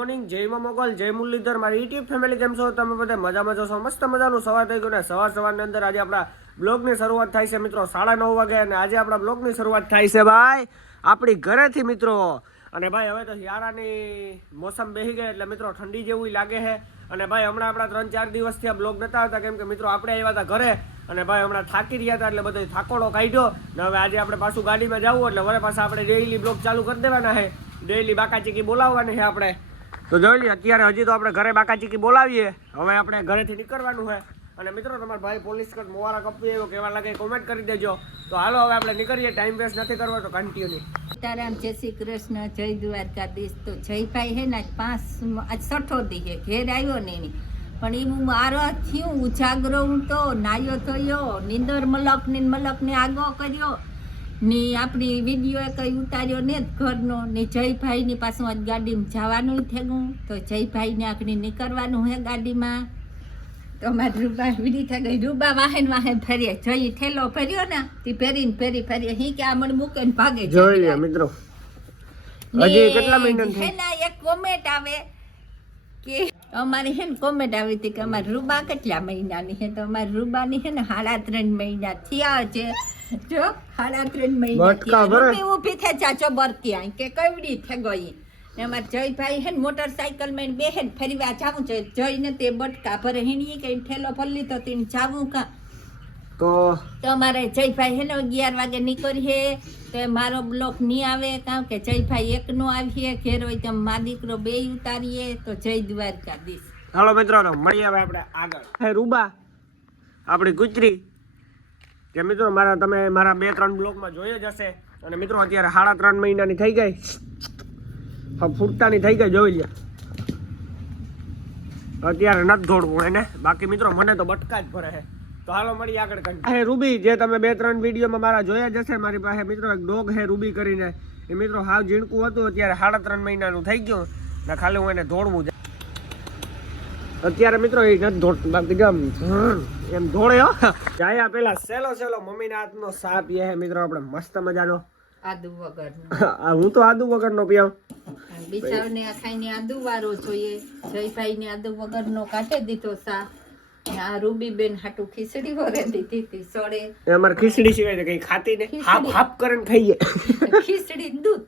Morning જય મા મોગલ, જય મુરલીધર, મારી યુટ્યુબ ફેમિલી કેમ છો? તમે બધા મજામાં છો મસ્ત મજાનું સવાર થઈ ગયું ને સવાર સવારની અંદર આજે આપણા બ્લોગની શરૂઆત થાય છે મિત્રો, સાડા નવ વાગે અને આજે આપણા બ્લોગની શરૂઆત થાય છે ભાઈ, આપણી ઘરેથી મિત્રો. અને ભાઈ, હવે તો શિયાળાની મોસમ બેસી ગઈ એટલે મિત્રો ઠંડી જેવું લાગે છે. અને ભાઈ, હમણાં આપણા ત્રણ ચાર દિવસથી આ બ્લોગ નતા આવતા, કેમ કે મિત્રો આપણે આવ્યા હતા ઘરે. અને ભાઈ, હમણાં થાકી રહ્યા હતા એટલે બધો થાકોડો કાઢ્યો. ને હવે આજે આપણે પાછું ગાડીમાં જવું, એટલે વરે પાછા આપણે ડેઈલી બ્લોગ ચાલુ કરી દેવાના છે. ડેઈલી બાકાચીકી બોલાવવાની છે આપણે. તો જોઈ લઈએ અત્યારે હજી તો આપણે ઘરે બાકાચીકી બોલાવીએ. હવે આપણે ઘરેથી નીકળવાનું છે. અને મિત્રો, તમારા ભાઈ પોલીસ કટ મોવારા કપી આવ્યો, કેવા લાગે કોમેન્ટ કરી દેજો. તો હાલો, હવે આપણે નીકળીએ. ટાઈમ વેસ્ટ નથી કરવો, તો કન્ટિન્યુ સીતારામ, જય શ્રી કૃષ્ણ, જય દ્વારકાધીશ. તો જયભાઈ હે ને, આજ પાંચ આજ છઠ્ઠો છે ઘેર આવ્યો ને એની. પણ એ હું મારો થયું, ઉજાગરો હું તો, નાયો થયો નિંદર મલકની મલકને મલક આગો કર્યો. ને આપણી વીડિયો કઈ ઉતાર્યો ને ઘરનો. ને જયભાઈની પાછું ગાડીમાં જવાનું થયું તો જયભાઈને આપણે નીકળવાનું હે ગાડીમાં. તો અમારે રૂબા વીડી થઈ ગઈ. રૂબા વાહન વાહન ફરીએ જઈ ઠેલો ફર્યો ને તે ફેરીને ફેરી ફરીએ હી કે આમણ મૂકીને ભાગે જોઈએ મિત્રો. હજી કેટલા મહિના થયા? એક કોમેન્ટ આવે કે અમારે હે ને કોમેન્ટ આવી હતી કે અમારે રૂબા કેટલા મહિનાની છે તો અમારે રૂબાની છે ને સાડા ત્રણ મહિના થયા છે. જો સાડા ત્રણ મહિના. ઊભી થઈ ચાચો બરતી આઈ. કે કવડી થઈ ગઈ. ને અમાર જયભાઈ હે ને મોટરસાયકલમાં બેહે ને ફરી જાવું છે. જઈને તે બટકા ભરે. હીણી કે ઠેલો ફરલી તો તેને જાવું કા? તો તો અમારે જયભાઈ હે ને અગિયાર વાગે નીકળીએ તો મારો બ્લોક નહીં આવે કારણ કે જયભાઈ એકનો આવીએ ઘેર હોય તો મા દીકરો બે ઉતારીએ. તો જય દ્વારકાધીશ. હાલો મિત્રો મળીએ હવે આપણે આગળ. હે રૂબા. આપણી ગુજરી. કે મિત્રો, મારા તમે મારા બે ત્રણ બ્લોકમાં જોઈ જ હશે. અને મિત્રો, અત્યારે સાડા ત્રણ મહિનાની થઈ ગઈ. હવે ફૂટતાની થઈ ગઈ, જોઈ લે અત્યારે નથી દોડવું એને. બાકી મિત્રો, મને તો બટકા જ ભરે છે. તો હાલો મળી આગળ કરી રૂબી, જે તમે બે ત્રણ વિડીયોમાં મારા જોયા જ હશે, મારી પાસે મિત્રો એક ડોગ હે રૂબી કરીને. એ મિત્રો હાવ ઝીણકું હતું, અત્યારે સાડા ત્રણ મહિનાનું થઈ ગયું. ને ખાલી હું એને દોડવું છે અત્યારે મિત્રો એ નથી દોડતું બાકી જો એમ ધોળે હો. જાયા પેલા સેલો સેલો મમ્મીના હાથનો સાપ એ હે મિત્રો આપણે મસ્ત મજાનો. આદુ વગર આ હું તો આદુ વગરનો પીઉં. બિચારને આ ખાઈને આદુ વાળો જોઈએ. જયભાઈ ને આદુ વગરનો કાઢે દીધો સા આ રૂબી બેન હાટુ ખીચડી વરે દીધી હતી સોડે અમારે ખીચડી સિવાય કઈ ખાતી ને. હાફ હાફ કરીને ખાઈએ. ખીચડી દૂધ.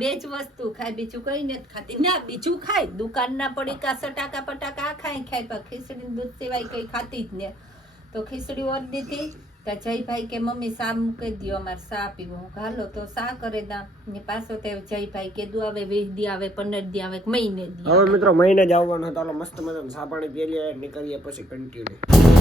બે જ વસ્તુ ખાય બીજું કઈ નથી ખાતી. ના બીજું ખાય. દુકાનના પડીકા સટાકા પટાકા આ ખાય ખાય પણ ખીચડી દૂધ સિવાય કઈ ખાતી જ ને તો ખીચડી ઓર દીધી. તો જયભાઈ કે મમ્મી સા મૂકી દો અમારે સા પીવો. હું હાલો તો સા કરે દા ને પાછો તે જયભાઈ કીધું આવે વીસ દી આવે પંદર દી આવે મહિને દી હવે મિત્રો મહિને જ આવવાનો હતો મસ્ત મજાનું સા પાણી પી લઈએ નીકળીએ પછી કન્ટિન્યુ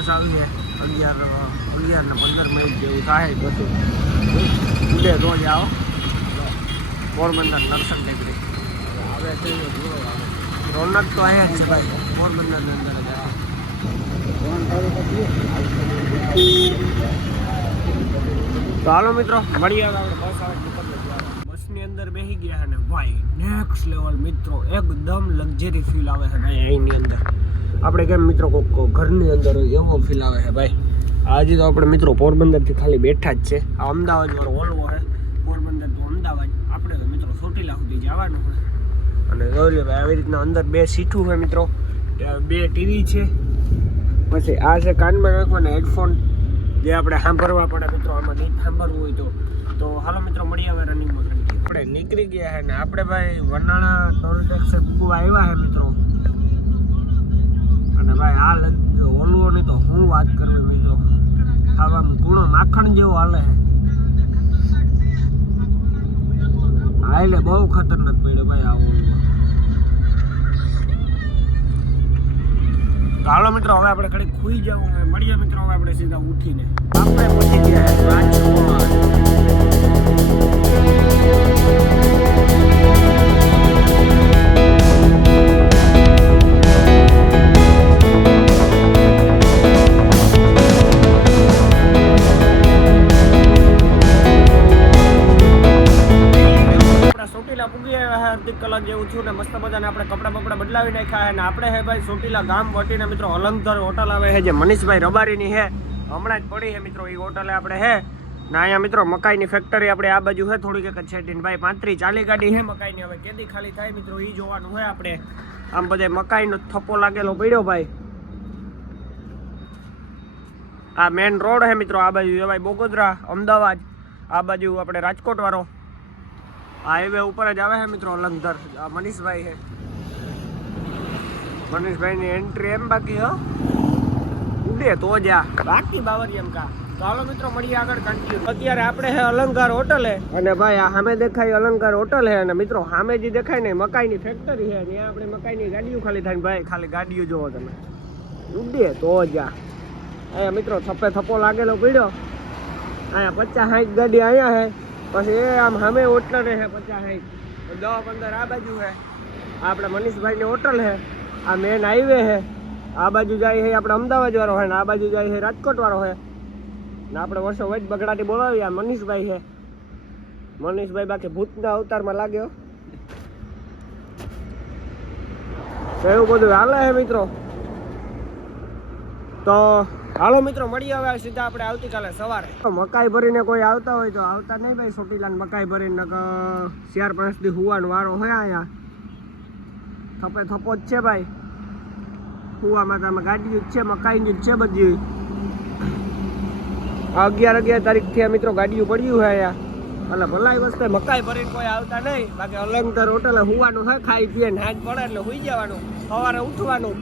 બસ આવી છે અગિયાર અગિયાર ને પંદર મિનિટ જેવું થાય બધું. ઉડે રોજ આવો. પોરબંદર નરસન ટેકરી હવે છે રોનક તો અહીંયા જ છે ભાઈ. પોરબંદરની અંદર જ. તો હાલો મિત્રો મળીએ આપણે બસ આવે બસની અંદર બેસી ગયા અને ભાઈ નેક્સ્ટ લેવલ મિત્રો એકદમ લક્ઝરી ફીલ આવે છે ભાઈ અહીંની અંદર. આપણે કેમ મિત્રો કોક ઘરની અંદર એવો ફીલ આવે છે ભાઈ. આજે તો આપણે મિત્રો પોરબંદરથી ખાલી બેઠા જ છે. આ અમદાવાદ વાળો ઓલવો છે. પોરબંદર તો અમદાવાદ. આપણે તો મિત્રો ચોટીલા સુધી જવાનું હોય અને જોઈ ભાઈ, આવી રીતના અંદર બે સીટું છે મિત્રો. બે ટીવી છે. પછી આ છે કાનમાં નાખવાના હેડફોન જે આપણે સાંભળવા પડે મિત્રો, આમાં નહીં સાંભળવું હોય તો. તો હાલો મિત્રો મળી આવે રનિંગમાં આપણે નીકળી ગયા છે ને, આપણે ભાઈ વનાળા ટોલ ટેક્સ આવ્યા છે મિત્રો. અને ભાઈ આ ઓલવોની તો હું વાત કરવી બીજો? આવા ગુણો માખણ જેવો હાલે હા એટલે બહુ ખતરનાક પડ્યો ભાઈ આ ઓલવો હાલો મિત્રો, હવે આપણે ખાલી ખુઈ જવું મળીએ મિત્રો, હવે આપણે સીધા ઉઠીને. આપણે પછી ગયા જેવું છું ને મસ્ત મજાને આપણે કપડાં બપડા બદલાવી નાખ્યા છે ને આપણે હે ભાઈ સોટીલા ગામ વટીને મિત્રો અલંગધર હોટલ આવે છે, જે મનીષભાઈ રબારીની છે. હમણાં જ પડી છે મિત્રો એ હોટલે આપણે હે. ને અહીંયા મિત્રો મકાઈની ફેક્ટરી આપણે આ બાજુ છે થોડીક એક છેટીને ભાઈ પાંત્રી ચાલી ગાડી છે મકાઈની. હવે કેદી ખાલી થાય મિત્રો એ જોવાનું હોય આપણે. આમ બધે મકાઈનો થપ્પો લાગેલો પડ્યો ભાઈ. આ મેન રોડ છે મિત્રો, આ બાજુ ભાઈ બોગોદરા, અમદાવાદ. આ બાજુ આપણે રાજકોટ વાળો. હાઈવે ઉપર જ આવે છે મિત્રો અલંગધર આ મનીષભાઈ છે. મનીષભાઈની એન્ટ્રી એમ બાકી હો. ઉડે તો જા બાકી બાવરી એમ કા. ચાલો મિત્રો મળીએ આગળ કન્ટિન્યુ અત્યારે આપણે છે અલંકાર હોટલે અને ભાઈ આ સામે દેખાય અલંકાર હોટલ છે અને મિત્રો સામે જે દેખાય ને મકાઈની ફેક્ટરી છે. ત્યાં આપણે મકાઈની ગાડીઓ ખાલી થાય ભાઈ ખાલી ગાડીઓ જોવો તમે. ઉડે તો જા અહીંયા મિત્રો થપ્પે થપ્પો લાગેલો પડ્યો. અહીંયા પચાસ સાઠ ગાડી અહીંયા છે. પછી એ આમ સામે હોટલ રહે પચાસ સાઠ દસ પંદર આ બાજુ હે. આપણા મનીષભાઈની હોટલ છે આ મેન હાઈવે છે આ બાજુ જાય છે આપણે અમદાવાદ વાળો હોય ને આ બાજુ જાય છે રાજકોટ વાળો છે ને આપણે વર્ષો વચ બગડાટી બોલાવી આ મનીષભાઈ છે મનીષભાઈ બાકી ભૂતના અવતારમાં લાગ્યો તો એવું બધું હાલે છે મિત્રો. તો હાલો મિત્રો, મળીએ હવે સીધા આપણે આવતીકાલે સવારે. મકાઈ ભરીને કોઈ આવતા હોય તો આવતા નહીં ભાઈ સોટીલાન મકાઈ ભરીને ચાર પાંચ દી હુવાનો વારો હોય અહીંયા થપે થપો જ છે ભાઈ. હુવામાં તમે ગાડી જ છે, મકાઈની જ છે બધી. અગિયાર અગિયાર તારીખથી આ મિત્રો ગાડીઓ પડ્યું હોય એટલે ભલાઈ વસ્તે મકાઈ ભરીને કોઈ આવતા નહીં. બાકી અલંગતર હોટલે હુવાનું હોય, ખાઈ પીએ નાજ પડે એટલે હુઈ જવાનું, સવારે ઉઠવાનું.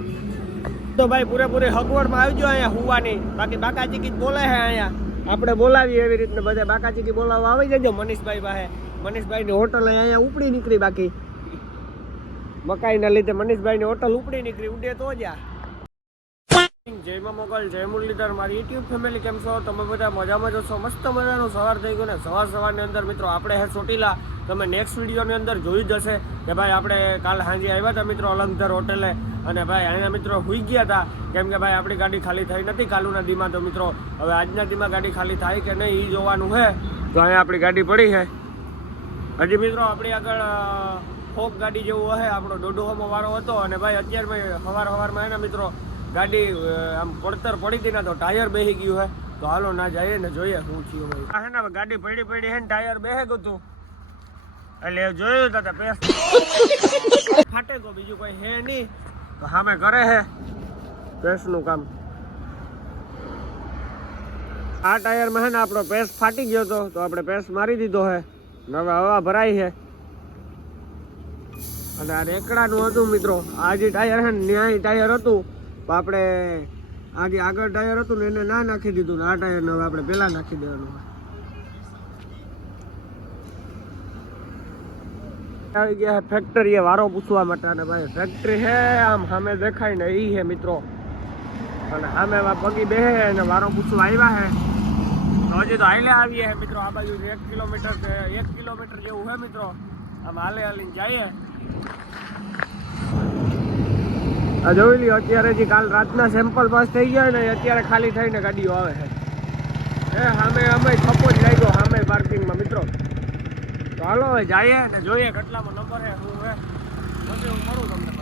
તો ભાઈ પૂરેપૂરી હગવડમાં આવજો અહીંયા હુવાની. બાકી બાકાજી કીજ બોલે છે અહીંયા. આપણે બોલાવીએ એવી રીતના બધા બાકાજી બોલાવવા આવી જજો મનીષભાઈ પાસે. મનીષભાઈની હોટલ અહીંયા ઉપડી નીકળી બાકી. મકાઈના લીધે મનીષભાઈની હોટલ ઉપડી નીકળી. ઉડે તો જા. જયમાં મોગલ, જય મુરલીધર. મારી યુટ્યુબ ફેમિલી કેમ છો? તમે બધા મજામાં જશો મસ્ત મજાનો સવાર થઈ ગયો ને? સવાર સવારની અંદર મિત્રો આપણે હે ચોટીલા. તમે નેક્સ્ટ વિડીયોની અંદર જોયું જ હશે કે ભાઈ આપણે કાલ સાંજે આવ્યા હતા મિત્રો અલંગધર હોટેલે. અને ભાઈ, અહીંના મિત્રો હુઈ ગયા હતા કેમ કે ભાઈ, આપણી ગાડી ખાલી થઈ નથી કાલુના દીમાં તો મિત્રો, હવે આજના દીમાં ગાડી ખાલી થાય કે નહીં એ જોવાનું છે તો અહીંયા આપણી ગાડી પડી છે હજી મિત્રો, આપણી આગળ ફોક ગાડી જેવું હશે આપણો દોઢોમાં વારો હતો અને ભાઈ, અત્યારે સવાર સવારમાં એના મિત્રો, ગાડી આમ પડતર પડી હતી ને તો ટાયર બેસી ગયું હે. તો હાલો, ના જઈએ ને જોઈએ શું થયું હોય. હે ને ગાડી પડી પડી હે ને ટાયર બેસે ગયું એટલે જોયું તા પેસ ફાટે તો બીજું કોઈ હે નહીં. તો સામે કરે હે. પેસનું કામ. આ ટાયરમાં હે ને આપણો પેસ ફાટી ગયો હતો તો આપણે પેસ મારી દીધો હે. ને હવે હવા ભરાઈ છે અને આ રેકડાનું હતું મિત્રો. આ જે ટાયર છે ને, ન્યાય ટાયર હતું. તો આપણે આ જે આગળ ટાયર હતું ને, એને ના નાખી દીધું. ને આ ટાયરને હવે આપણે પહેલાં નાખી દેવાનું. આવી ગયા ફેક્ટરીએ વારો પૂછવા માટે અને ભાઈ. ફેક્ટરી હે, આમ સામે દેખાય ને એ હે મિત્રો. અને સામે પગી બેહે અને વારો પૂછવા આવ્યા હે. હજી તો હાલે આવીએ હે મિત્રો. આ બાજુ એક કિલોમીટર એક કિલોમીટર જેવું હે મિત્રો. આમ હાલે હાલીને જઈએ. આ જોઈ લ્યો, અત્યારે જે કાલ રાતના સેમ્પલ પાસ થઈ ગયા ને અત્યારે ખાલી થઈને ગાડીઓ આવે છે. એ સામે અમે થપ્પો જ લાગ્યો સામે પાર્કિંગમાં મિત્રો. હાલો હવે જઈએ ને જોઈએ કેટલામાં નંબર છે, શું પછી હું કરું તમને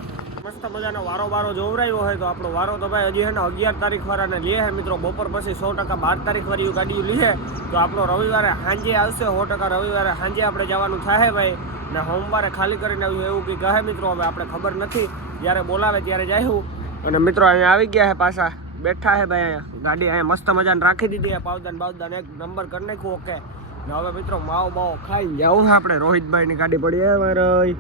મસ્ત મજાનો વારો વારો જોવરાયો હોય તો આપણો વારો તો ભાઈ હજી હે ને અગિયાર તારીખ વાળાને લે હે મિત્રો, બપોર પછી સો ટકા બાર તારીખ વાળી ગાડીઓ લે તો આપણો રવિવારે સાંજે આવશે, સો ટકા રવિવારે સાંજે આપણે જવાનું થાય ભાઈ. ને સોમવારે ખાલી કરીને આવ્યું એવું કંઈ કહે મિત્રો, હવે આપણે ખબર નથી. જ્યારે બોલાવે ત્યારે જાયું અને મિત્રો અહીંયા આવી ગયા છે પાછા. બેઠા છે ભાઈ ગાડી અહીંયા મસ્ત મજાને રાખી દીધી હે પાવદાન બાવદાન એક નંબર કરી નાખ્યું, ઓકે. હવે મિત્રો માવો બાવો ખાઈ જવું છે આપણે રોહિતભાઈની ગાડી પડી અમારે મારે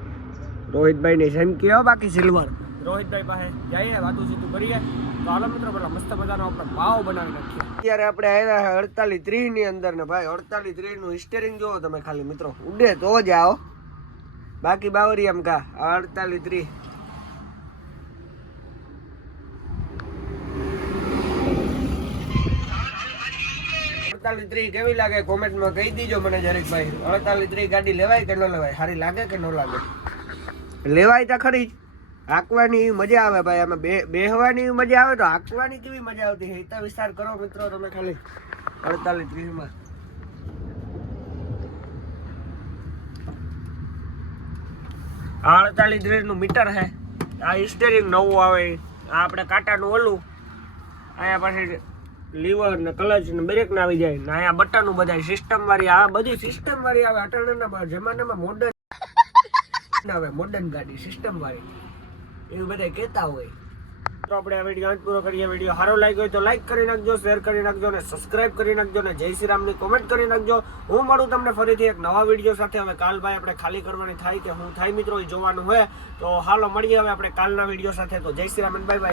રોહિતભાઈની જેમ કહેવા બાકી સિલ્વર. રોહિતભાઈ પાસે જઈએ વાતું સીધું કરીએ. તો હાલો મિત્રો પેલા મસ્ત મજાનો આપણે માવો બનાવી નાખીએ. અત્યારે આપણે આવ્યા અડતાલીસ ત્રીસની અંદર ને ભાઈ અડતાલીસ ત્રીસનું સ્ટેરિંગ જોવો તમે ખાલી મિત્રો. ઉડે તો જ આવો. બાકી બાવરી એમ કા અડતાલીસ ત્રીસ. અડતાલીસ ત્રીસ કેવી લાગે? કોમેન્ટમાં કહી દીજો મને જરીક ભાઈ અડતાલીસ ત્રીસ ગાડી લેવાય કે ન લેવાય? સારી લાગે કે ન લાગે? લેવાય તો ખરી હાંકવાની મજા આવે ભાઈ. આમાં બે બેહવાની મજા આવે તો હાંકવાની કેવી મજા આવતી છે વિસ્તાર કરો મિત્રો તમે ખાલી. અડતાલીસ ત્રીસમાં. અડતાલીસ ત્રીસનું મીટર છે. આ સ્ટેરિંગ નવું આવે. આ આપણે કાંટાનું ઓલું. અહીંયા પાછી લીવર ને ક્લચ ને બ્રેક ને આવી જાય. ને અહીંયા બટન બધા સિસ્ટમ વાળી, આ બધી સિસ્ટમ વાળી આવે. અટાણાના જમાનામાં મોડર્ન આવે મોડર્ન ગાડી સિસ્ટમ વાળી. એવું બધા કહેતા હોય. તો આપણે આ વીડિયો અંત પૂરો કરીએ. વીડિયો સારો લાગ્યો હોય તો લાઈક કરી નાખજો શેર કરી નાખજો અને સબસ્ક્રાઇબ કરી નાખજો અને જય શ્રી રામની કોમેન્ટ કરી નાખજો. હું મળું તમને ફરીથી એક નવા વીડિયો સાથે. હવે કાલ ભાઈ આપણે ખાલી કરવાની થાય કે હું થાય મિત્રો જોવાનું હોય. તો હાલો મળીએ હવે આપણે કાલના વીડિયો સાથે. તો જય શ્રી રામ બાય બાય